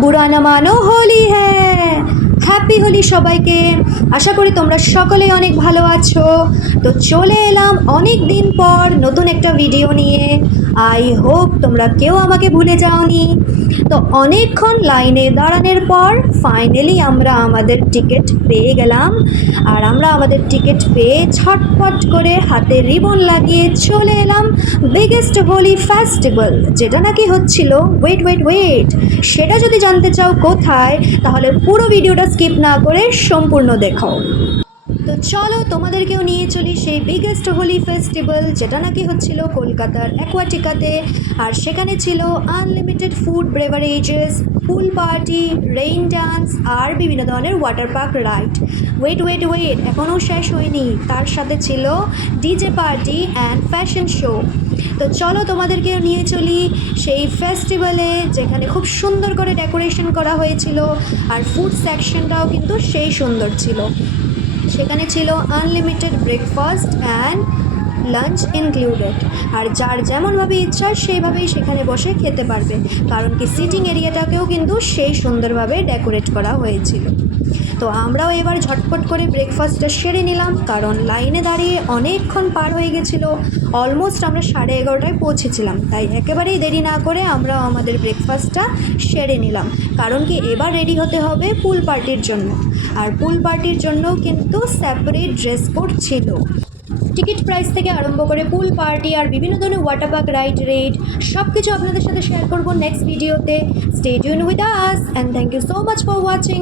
বুরা না মানো হোলি হ্যাঁ। হ্যাপি হোলি সবাইকে। আশা করি তোমরা সকলেই অনেক ভালো আছো। তো চলে এলাম অনেক দিন পর নতুন একটা ভিডিও নিয়ে। আই হোপ তোমরা কেউ আমাকে ভুলে যাওনি। তো অনেকক্ষণ লাইনে দাঁড়ানোর পর ফাইনালি আমরা আমাদের টিকিট পেয়ে গেলাম। আর আমরা আমাদের টিকিট পেয়ে ছটপট করে হাতে রিবন লাগিয়ে চলে এলাম বিগেস্ট হোলি ফেস্টিভ্যাল, যেটা নাকি হচ্ছিল ওয়েট, সেটা যদি জানতে চাও কোথায়, তাহলে পুরো ভিডিওটা স্কিপ না করে সম্পূর্ণ দেখো। তো চলো তোমাদেরকেও নিয়ে চলি সেই বিগেস্ট হোলি ফেস্টিভ্যাল, যেটা নাকি হচ্ছিল কলকাতার অ্যাকোয়াটিকাতে। আর সেখানে ছিল unlimited food beverages, pool party, rain dance আর বিভিন্ন ধরনের ওয়াটার পার্ক রাইড। ওয়েট এখনও শেষ হয়নি, তার সাথে ছিল DJ party and fashion show. তো চলো তোমাদেরকেও নিয়ে চলি সেই ফেস্টিভ্যালে, যেখানে খুব সুন্দর করে ডেকোরেশন করা হয়েছিল। আর ফুড সেকশনটাও কিন্তু সেই সুন্দর ছিল। সেখানে ছিল unlimited breakfast and lunch included. আর যার যেমনভাবে ইচ্ছা সেইভাবেই সেখানে বসে খেতে পারবে, কারণ কি সিটিং এরিয়াটাকেও কিন্তু সেই সুন্দরভাবে ডেকোরেট করা হয়েছিল। তো আমরাও এবার ঝটপট করে ব্রেকফাস্টটা সেরে নিলাম, কারণ লাইনে দাঁড়িয়ে অনেকক্ষণ পার হয়ে গেছিলো। অলমোস্ট আমরা 11:30টায় পৌঁছেছিলাম, তাই একেবারেই দেরি না করে আমরাও আমাদের ব্রেকফাস্টটা সেরে নিলাম। কারণ কি এবার রেডি হতে হবে পুল পার্টির জন্য। আর পুল পার্টির জন্যও কিন্তু সেপারেট ড্রেস কোড ছিল। টিকিট প্রাইস থেকে আরম্ভ করে পুল পার্টি আর বিভিন্ন ধরনের ওয়াটার পার্ক রাইড সব কিছু আপনাদের সাথে শেয়ার করবো নেক্সট ভিডিওতে। Stay tune with us and thank you so much for watching.